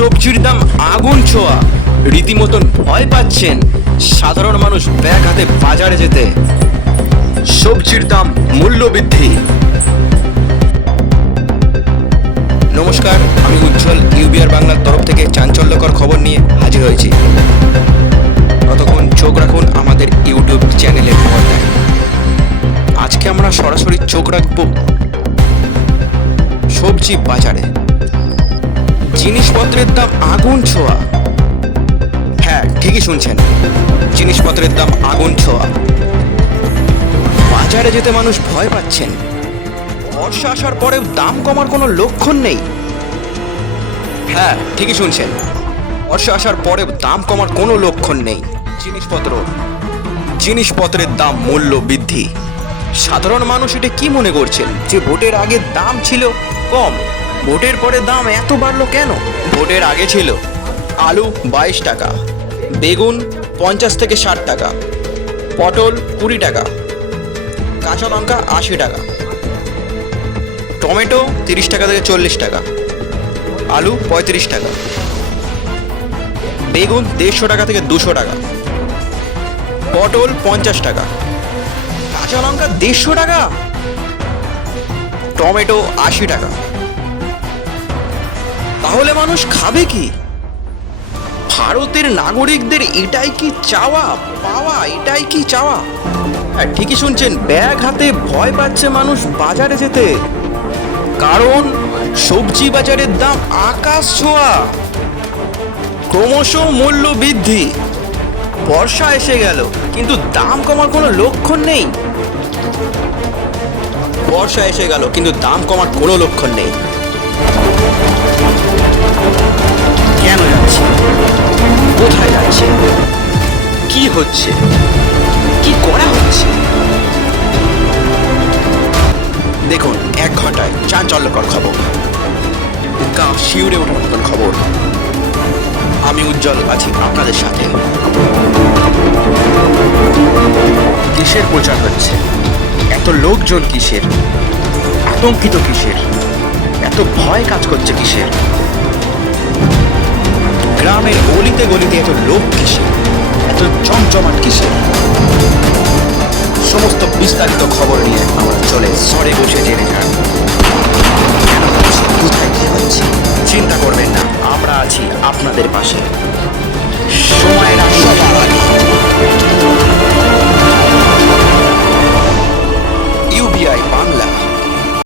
সবজির দাম আগুন ছোঁয়া, রীতিমতন ভয় পাচ্ছেন সাধারণ মানুষ ব্যাগ হাতে বাজারে যেতে। সবজির দাম মূল্য বৃদ্ধি। নমস্কার, আমি উজ্জ্বল ইউবিআর বাংলার তরফ থেকে চাঞ্চল্যকর খবর নিয়ে হাজির হয়েছি। ততক্ষণ চোখ রাখুন আমাদের ইউটিউব চ্যানেলের পর্দায়। আজকে আমরা সরাসরি চোখ রাখব সবজি বাজারে। জিনিসপত্রের দাম আগুন ছোঁয়া। হ্যাঁ, ঠিকই শুনছেন, জিনিসপত্রের দাম আগুন ছোঁয়া। বাজারে যেতে মানুষ ভয় পাচ্ছেন। বর্ষা আসার পরেও দাম কমার কোনো লক্ষণ নেই। হ্যাঁ, ঠিকই শুনছেন, বর্ষা আসার পরেও দাম কমার কোনো লক্ষণ নেই। জিনিসপত্রের দাম মূল্য বৃদ্ধি। সাধারণ মানুষ এটা কি মনে করছেন যে ভোটের আগে দাম ছিল কম, ভোটের পরে দাম এত বাড়লো কেন? ভোটের আগে ছিল আলু 22 টাকা, বেগুন 50 থেকে 60 টাকা, পটল 20 টাকা, কাঁচা লঙ্কা 80 টাকা, টমেটো 30 টাকা থেকে 40 টাকা, আলু 35 টাকা, বেগুন 150 টাকা থেকে 200 টাকা, পটল 50 টাকা, কাঁচা লঙ্কা 150 টাকা, টমেটো 80 টাকা। তাহলে মানুষ খাবে কি? ভারতের নাগরিকদের এটাই কি চাওয়া পাওয়া? এটাই কি চাওয়া? হ্যাঁ, ঠিকই শুনছেন, ব্যাগ হাতে ভয় পাচ্ছে মানুষ বাজারে যেতে। কারণ সবজি বাজারের দাম আকাশ ছোঁয়া, ক্রমশ মূল্য বৃদ্ধি। বর্ষা এসে গেল কিন্তু দাম কমার কোনো লক্ষণ নেই। বর্ষা এসে গেল কিন্তু দাম কমার কোনো লক্ষণ নেই। কেন যাচ্ছে? কোথায় যাচ্ছে? কি হচ্ছে? কি করা হচ্ছে? দেখুন, 1 ঘন্টায় চাঞ্চল্যকর খবর, গা শিউরে ওঠার মতন খবর। আমি উজ্জ্বল আছি আপনাদের সাথে। কিসের প্রচার হচ্ছে? এত লোকজন কিসের? আতঙ্কিত কিসের? এত ভয় কাজ করছে কিসের? গ্রামের গলিতে গলিতে এত লোক কিসের? এত জমজমাট কিসের? সমস্ত বিস্তারিত খবর নিয়ে আমরা চলে সরে বসে জেনে যান কেন হচ্ছে, কোথায় কি হচ্ছে। চিন্তা করবেন না, আমরা আছি আপনাদের পাশে।